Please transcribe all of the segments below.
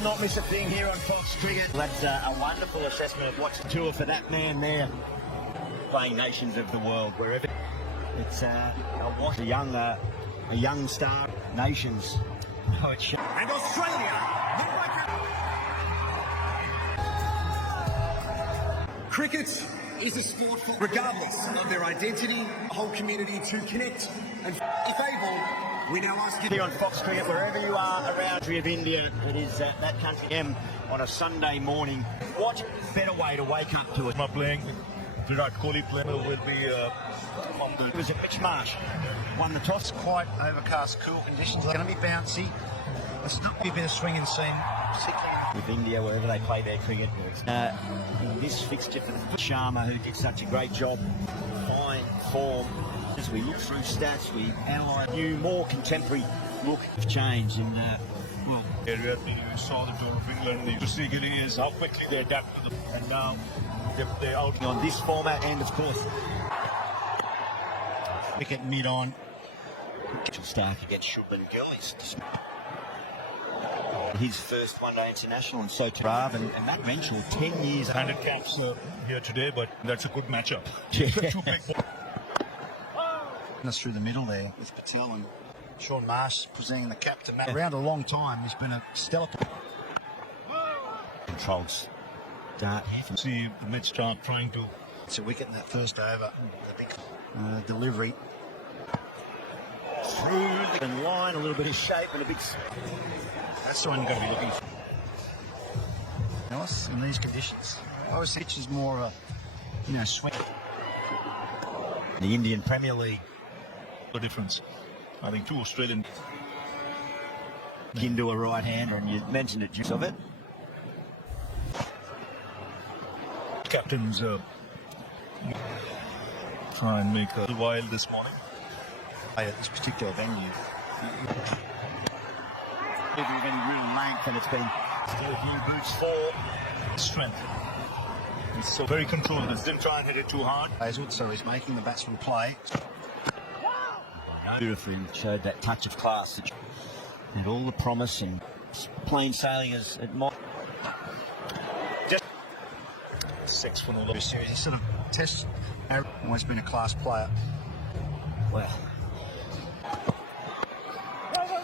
will not miss a thing here on Fox Cricket. That's a wonderful assessment of what's a tour for that man there. Playing nations of the world, wherever. It's a young star. Nations. Oh, it's and Australia. Cricket is a sport for, regardless of their identity, a whole community to connect. And if able, we now ask you here on Fox Cricket, wherever you are around the country of India, it is that country on a Sunday morning. What better way to wake up to it? My playing, Virat Kohli playing will be on the... It was at Mitch Marsh. Won the toss. Quite overcast, cool conditions. It's going to be bouncy. It's not a bit of swing and seam, particularly with India, wherever they play their cricket. In this fixture for the Sharma, who did such a great job, fine form. As we look through stats, we analyse new, more contemporary look of change in, well... Area, you saw the tour of England, you see is how quickly they adapt to them. And now they're out on this format, and of course, cricket mid-on. Start against Shubman Gill. His first one-day international, and so to Rav and Matt Renshaw, 10 years. 100 caps here today, but that's a good matchup. Us through the middle there with Patel and Sean Marsh presenting the cap to Matt. Around a long time, he's been a stellar. Controls. Dart. See Mitch start trying to. It's a wicket in that first over. The big delivery. Through the line, a little bit of shape and a big... That's the one you've got to be looking for. Nice in these conditions. Obviously, it's more of a, swing. The Indian Premier League. The difference. I think 2 Australian. Into a right-hander, and you mentioned it, of it. Captains try and make a wild this morning. At this particular venue. Even real length, and it's been still a few boots for strength. He's so very controlled. He didn't try and hit it too hard. So he's making the batsman play. Beautifully showed that touch of class and all the promise and plain sailing as it might. Just 6 for the series. He sort of tests. Always been a class player. Well.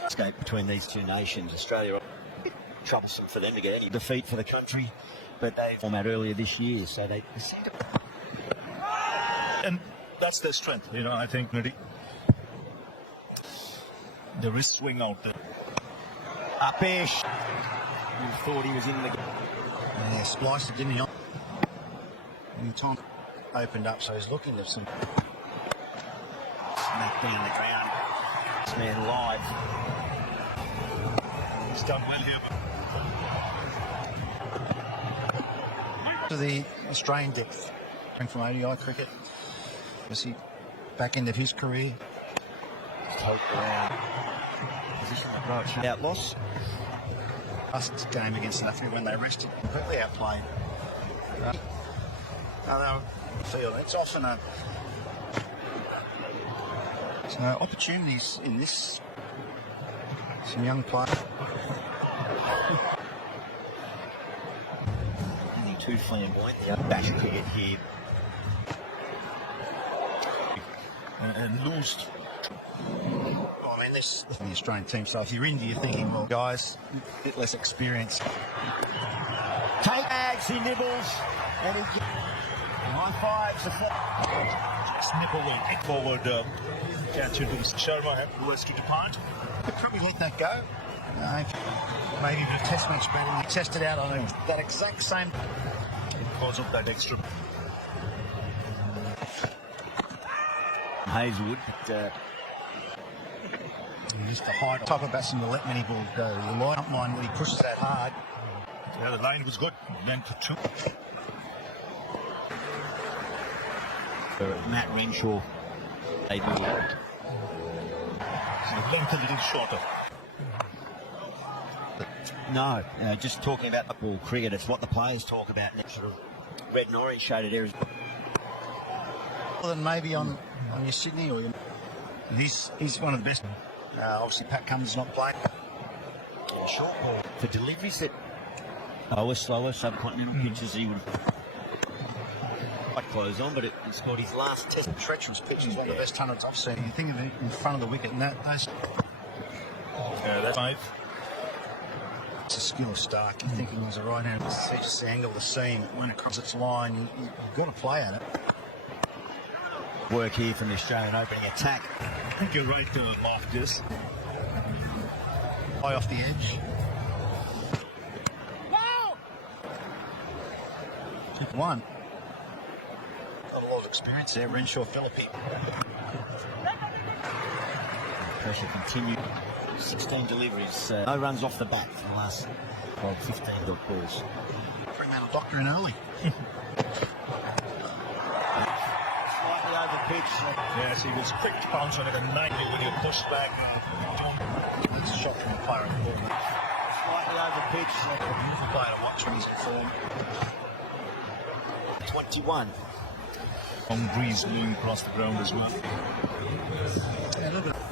Escape between these two nations. Australia, troublesome for them to get any defeat for the country, but they formed earlier this year, so they seem to. And that's their strength, I think. The wrist swing out there. Upish. He thought he was in the. Yeah, spliced it, didn't he? And the time opened up, so he's looking at some. Smack down the ground. This man live. He's done well here. To the Australian depth from ODI cricket. Was he back end of his career? Poke around. Position the right. Outloss. Last game against South Africa when they rested, completely outplayed. Field. It's often opportunities in this. Some young players. Too flamboyant. Bash cricket here. And loosed. Well, I mean, this is the Australian team, so if you're India, you're thinking, well, guys, a bit less experience. Take bags, he nibbles, and he high fives. Just nibble and forward. Catch into Sharma was to depart. Could probably let that go. Maybe a bit of test match batting. He tested out on that exact same. Because of that extra. Hazelwood, just the high type of batsman to let many balls go. The line up line when he pushes that hard. Yeah, the line was good. Went for 2. Matt Renshaw. They do that. So length a little shorter. No, just talking about football cricket, it's what the players talk about. Sort of red and orange shaded areas. Other than maybe on your Sydney or your... He's one of the best. Obviously, Pat Cummins not playing. Short ball. for deliveries that slower subcontinental pitches, he would have quite close on, but it scored his last test. Treacherous pitch is one of the best 100s I've seen. You think of it in front of the wicket, and those. Yeah, that's 5. It's a skill of Stark. You think he was a right hand. See just the angle of the seam. It went across its line. You've got to play at it. Work here from the Australian opening attack. I think you're right to off this. High off the edge. One. Got a lot of experience there. Renshaw Philippi. Pressure continued. 16 deliveries. No runs off the bat for the last 15 dot balls. Fremantle doctor in early. Slightly over pitch. Yes, he was quick to bounce on it and nicely when he pushed back. That's a shot from the player at the ball. Slightly over pitch. A beautiful player to watch when he's in form. 21. Long breeze blowing across the ground as well. Yeah, look at it.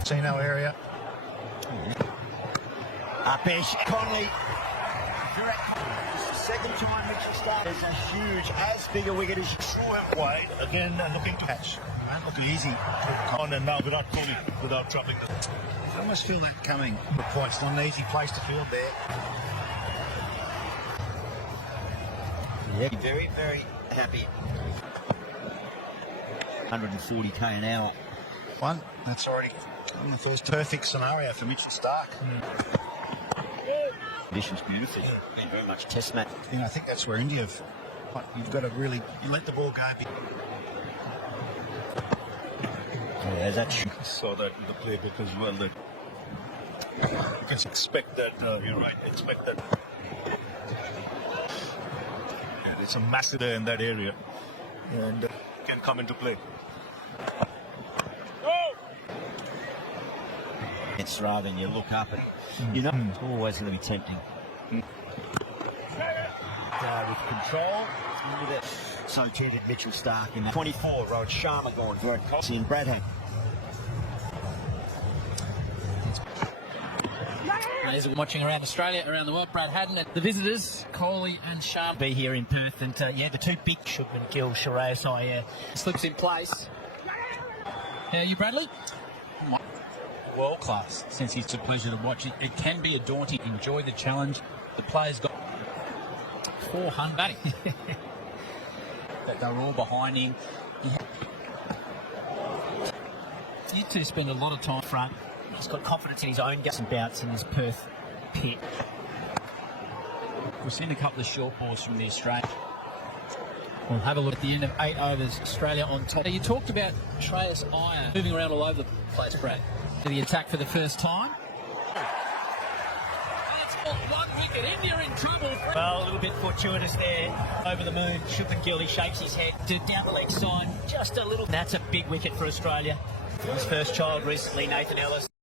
Casino area. Upish. Conley. It's the second time Mitchell Stark is a huge, as big a wicket as you saw him. Wide again, looking to catch. Won't look easy. On and now without Kohli, without dropping the. I almost feel that coming. The point's not an easy place to field there. Yeah, very, very happy. 140k an hour. One, that's already in the first perfect scenario for Mitchell Stark. Conditions beautiful. Been very much test match. You know, I think that's where India have. You've got to really you let the ball go. Yeah, that's Saw that in the playbook as well. That you can expect that. You're right. Expect that. Yeah, it's a massive there in that area, and can come into play. it's rather than you look up and you know it's always going to be tempting. With control, so tempted Mitchell Stark in 24. Rohit Sharma gone for it. Cossey and Bradham. As we're watching around Australia, around the world, Brad Haddon, the visitors, Kohli and Sharma, be here in Perth. And yeah, the two big Shubman Gill, Shreyas Iyer slips in place. How are you, Bradley? World class. Since it's a pleasure to watch it. It can be a daunting. Enjoy the challenge. The players got 400. That they're all behind him. You two spend a lot of time front. He's got confidence in his own guts and bounce in this Perth pit. We've seen a couple of short balls from the Australians. We'll have a look at the end of 8 overs. Australia on top. Now, you talked about Shreyas Iyer moving around all over the place, Brad. To the attack for the first time. That's one wicket. India in trouble. Well, a little bit fortuitous there. Over the moon. Shubman Gill, he shakes his head to down the leg side. Just a little. That's a big wicket for Australia. His first child recently, Nathan Ellis.